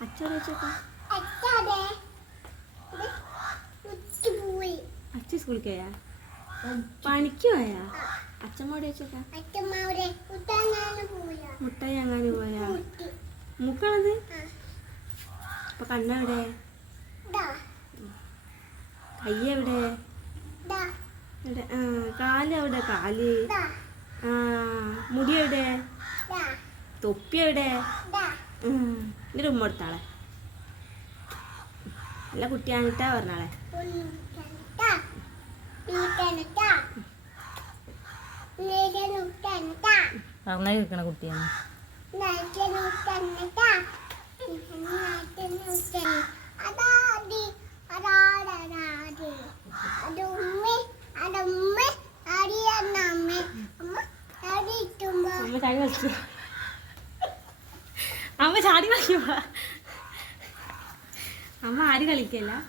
അച്ഛൻ സ്കൂളിൽ പോയാ പണിക്ക് പോയാ അച്ഛമ്മോടെ വെച്ചോക്കാ മുട്ടായി അങ്ങനെ പോയാ മുക്കണത് അപ്പൊ കണ്ണെവിടെ കയ്യെവിടെ കാല് എവിടെ കാല് മുടി എവിടെ തൊപ്പി എവിടെ എന്നിട്ട് ഉമ്മ കൊടുത്താളെ നല്ല കുട്ടിയാണിട്ടാ പറഞ്ഞാളെ അങ്ങനെ ഇരിക്കണ കുട്ടിയാണ് അമ്മ ചാടി കളിക്കുക അമ്മ ചാടി കളിക്കുക അമ്മ ആര് കളിക്കല്ല